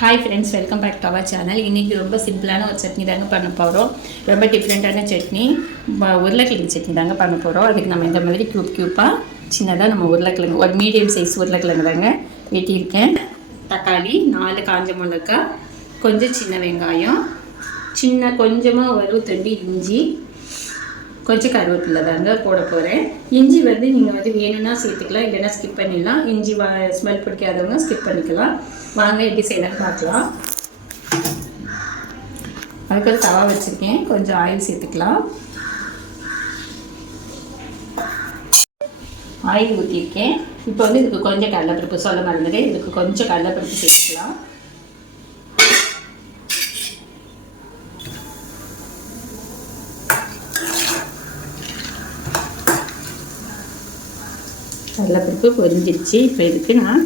Hi friends, welcome back to our channel. இன்றைக்கி ரொம்ப சிம்பிளான ஒரு சட்னி தாங்க பண்ண போகிறோம். ரொம்ப டிஃப்ரெண்ட்டான சட்னி, உருளைக்கிழங்கு சட்னி தாங்க பண்ண போகிறோம். அதுக்கு நம்ம இந்த மாதிரி க்யூப்பாக சின்னதாக நம்ம உருளைக்கிழங்கு ஒரு மீடியம் சைஸ் உருளைக்கிழங்கு தாங்க வெட்டியிருக்கேன். தக்காளி, 4 காஞ்ச மிளகா, கொஞ்சம் சின்ன வெங்காயம், கொஞ்சமாக ஒரு தண்டி இஞ்சி, கொஞ்சம் கருவேப்பிலை தாங்க போட போகிறேன். இஞ்சி நீங்கள் வேணும்னா சேர்த்துக்கலாம், இல்லைன்னா ஸ்கிப் பண்ணிடலாம். இஞ்சி ஸ்மெல் பிடிக்காதவங்க ஸ்கிப் பண்ணிக்கலாம். வாங்க எப்படி செய்யலாம்னு பார்க்கலாம். அதுக்கு ஒரு தவா வச்சுருக்கேன், கொஞ்சம் ஆயில் சேர்த்துக்கலாம். ஆயில் ஊற்றிருக்கேன். இப்போ இதுக்கு கொஞ்சம் கடலைப்பருப்பு சொல்ல மறந்துட்டு, இதுக்கு கொஞ்சம் கடலைப்பருப்பு சேர்த்துக்கலாம். கடலைப்பருப்பு பொரிஞ்சிருச்சு. இப்போ இதுக்கு நான்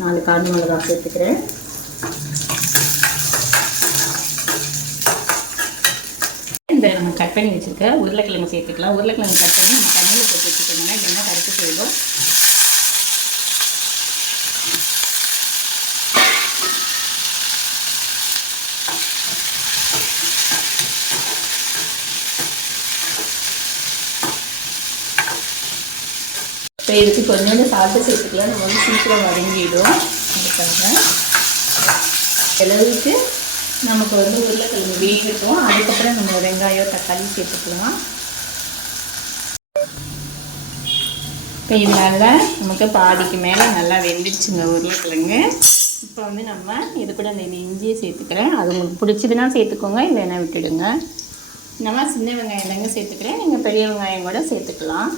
4 காஞ்ச மிளகா சேர்த்துக்கிறேன். இந்த நம்ம கட் பண்ணி வச்சுருக்க உருளைக்கிழங்கு சேர்த்துக்கலாம். உருளைக்கிழங்கு கட் பண்ணி நம்ம தண்ணியில் போட்டு வச்சுக்கோங்கன்னா இல்லைன்னா கரைச்சி போயிடும். இப்போ இதுக்கு கொஞ்சோண்டு சால்ட்டு சேர்த்துக்கலாம். நம்ம சீக்கிரம் வதங்கிடும். அதுக்காக அளவுக்கு நமக்கு உருளைக்கிழங்கு வேகட்டும். அதுக்கப்புறம் நம்ம வெங்காயம் தக்காளி சேர்த்துக்கலாம். இப்போ இதனால நமக்கு பாதிக்கு மேலே நல்லா வெந்துடுச்சுங்க உருளைக்கிழங்கு. இப்போ நம்ம இது கூட இந்த இஞ்சியை சேர்த்துக்கிறேன். அது உங்களுக்கு பிடிச்சதுன்னா சேர்த்துக்கோங்க, இல்லைன்னா விட்டுடுங்க. நம்ம சின்ன வெங்காயம் தாங்க சேர்த்துக்கிறேன். நீங்கள் பெரிய வெங்காயம் கூட சேர்த்துக்கலாம்.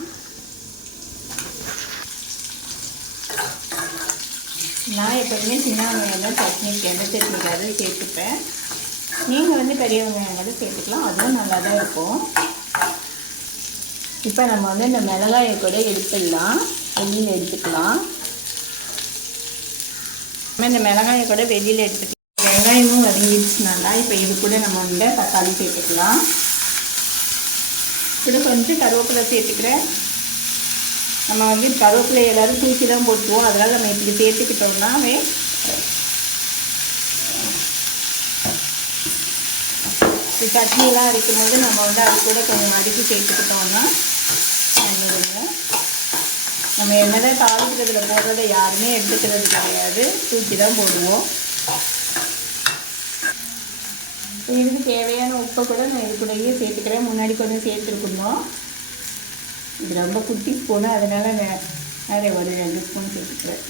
நான் எப்போதுமே சின்ன வெங்காயம் தான் சட்னிக்கு, எந்த சட்னிக்காவது சேர்த்துப்பேன். நீங்கள் பெரிய வெங்காயம் கூட சேர்த்துக்கலாம், அதுவும் நல்லா தான் இருக்கும். இப்போ நம்ம இந்த மிளகாயை கூட எடுத்துடலாம், வெளியில் எடுத்துக்கலாம். நம்ம இந்த மிளகாயை கூட வெளியில் எடுத்துக்கலாம். வெங்காயமும் வதங்கிடுச்சு நல்லா. இப்போ இது கூட நம்ம தக்காளி சேர்த்துக்கலாம். கூட கொஞ்சம் கருவேப்பிலை சேர்த்துக்கிறேன். நம்ம கருவேப்பிலை எல்லோரும் தூக்கி தான் போட்டுருவோம், அதனால் நம்ம இப்படி சேர்த்துக்கிட்டோம்னாவே சட்னிலாம் அரைக்கும் போது நம்ம அது கூட கொஞ்சம் மடித்து சேர்த்துக்கிட்டோம்னா நல்லதுங்க. நம்ம என்னதான் தாளிக்கிறதுல போடுறத யாருமே எடுத்துக்கிறது கிடையாது, தூக்கி தான் போடுவோம். இதுக்கு தேவையான உப்பை கூட நான் இது கூடயே சேர்த்துக்கிறேன். முன்னாடி கொஞ்சம் சேர்த்துருக்கணும். இது ரொம்ப குட்டி ஸ்பூனு, அதனால் நிறைய ஒரு 2 ஸ்பூன் சேர்த்துக்கிறேன்.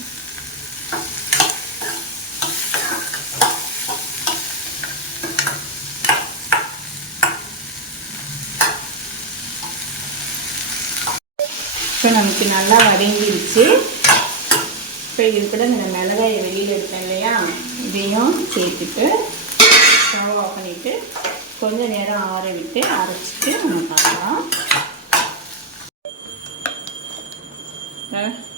இப்போ நமக்கு நல்லா வதங்கிடுச்சு. இப்போ இது கூட இந்த மிளகாயை வெளியில் எடுத்தேன் இல்லையா, இதையும் சேர்த்துட்டு ஸ்டவ் ஆஃப் பண்ணிவிட்டு கொஞ்சம் நேரம் ஆற விட்டு அரைச்சிட்டு நம்ம பார்க்கலாம்.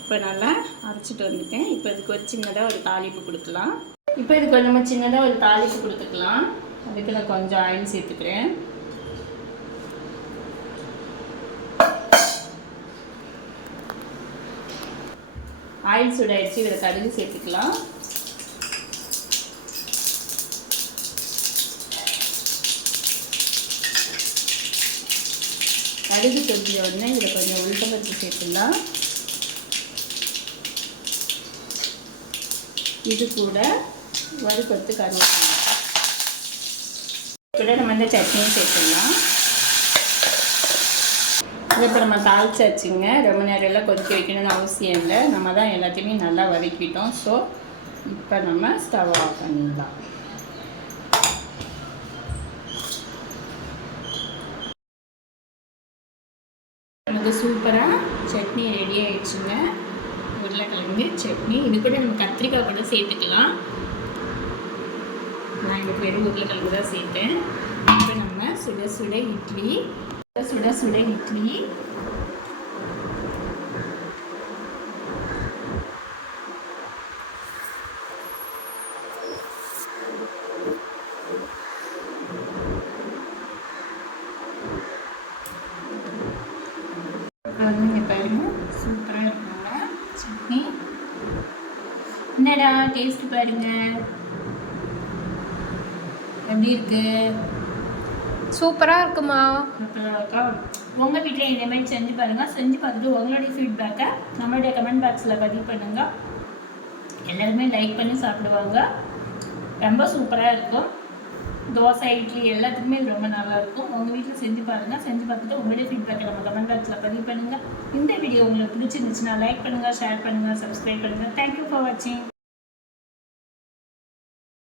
இப்போ நல்லா அரைச்சிட்டு வந்துட்டேன். இப்போ இதுக்கு ஒரு சின்னதாக ஒரு தாளிப்பு கொடுக்கலாம். இப்போ இதுக்கு நம்ம சின்னதாக ஒரு தாளிப்பு கொடுத்துக்கலாம். அதுக்கு நான் கொஞ்சம் ஆயில் சேர்த்துக்கிறேன். ஆயில் சூடாயிடுச்சு, இதில் கடுகு சேர்த்துக்கலாம். கடுகு கொஞ்சம் உடனே இதில் கொஞ்சம் உளுத்தம்பருப்பு சேர்த்துக்கலாம். இது கூட ஒரு கொத்து கருவேப்பிலை கூட நம்ம இந்த சட்னியும் சேர்த்துடலாம். இப்போ நம்ம தாளிச்சாச்சுங்க. ரொம்ப நேரம் எல்லாம் கொதிக்க வைக்கணும்னு அவசியம் இல்லை, நம்ம தான் எல்லாத்தையுமே நல்லா வதக்கிட்டோம். ஸோ இப்போ நம்ம ஸ்டவ் ஆஃப் பண்ணிடலாம். நமக்கு சூப்பராக சட்னி ரெடி ஆகிடுச்சுங்க, உருளைக்கிழங்கு சட்னி. இது கூட நம்ம கத்திரிக்காய் கூட சேர்த்துக்கலாம். நான் இங்கே வெறும் உருளைக்கிழங்கு தான் சேர்த்தேன். இப்போ நம்ம சுட சுட இட்லி இங்கே பாருங்கள், சூப்பராக இருக்குங்க சட்னி. என்னடா டேஸ்ட் பாருங்கள். எப்படி இருக்கு? சூப்பராக இருக்குமா? இருக்கா? உங்கள் வீட்டில் இதே மாதிரி செஞ்சு பாருங்கள். செஞ்சு பார்த்துட்டு உங்களுடைய ஃபீட்பேக்கை நம்மளுடைய கமெண்ட் பாக்ஸில் பதிவு பண்ணுங்கள். எல்லாருமே லைக் பண்ணி சாப்பிடுவாங்க. ரொம்ப சூப்பராக இருக்கும். தோசை, இட்லி எல்லாத்துக்குமே இது ரொம்ப நல்லாயிருக்கும். உங்கள் வீட்டில் செஞ்சு பாருங்கள். செஞ்சு பார்த்துட்டு உங்களுடைய ஃபீட்பேக்கை நம்ம கமெண்ட் பாக்ஸில் பதிவு பண்ணுங்கள். இந்த வீடியோ உங்களுக்கு பிடிச்சிருந்துச்சுன்னா லைக் பண்ணுங்கள், ஷேர் பண்ணுங்கள், சப்ஸ்கிரைப் பண்ணுங்கள். தேங்க்யூ ஃபார் வாட்சிங்.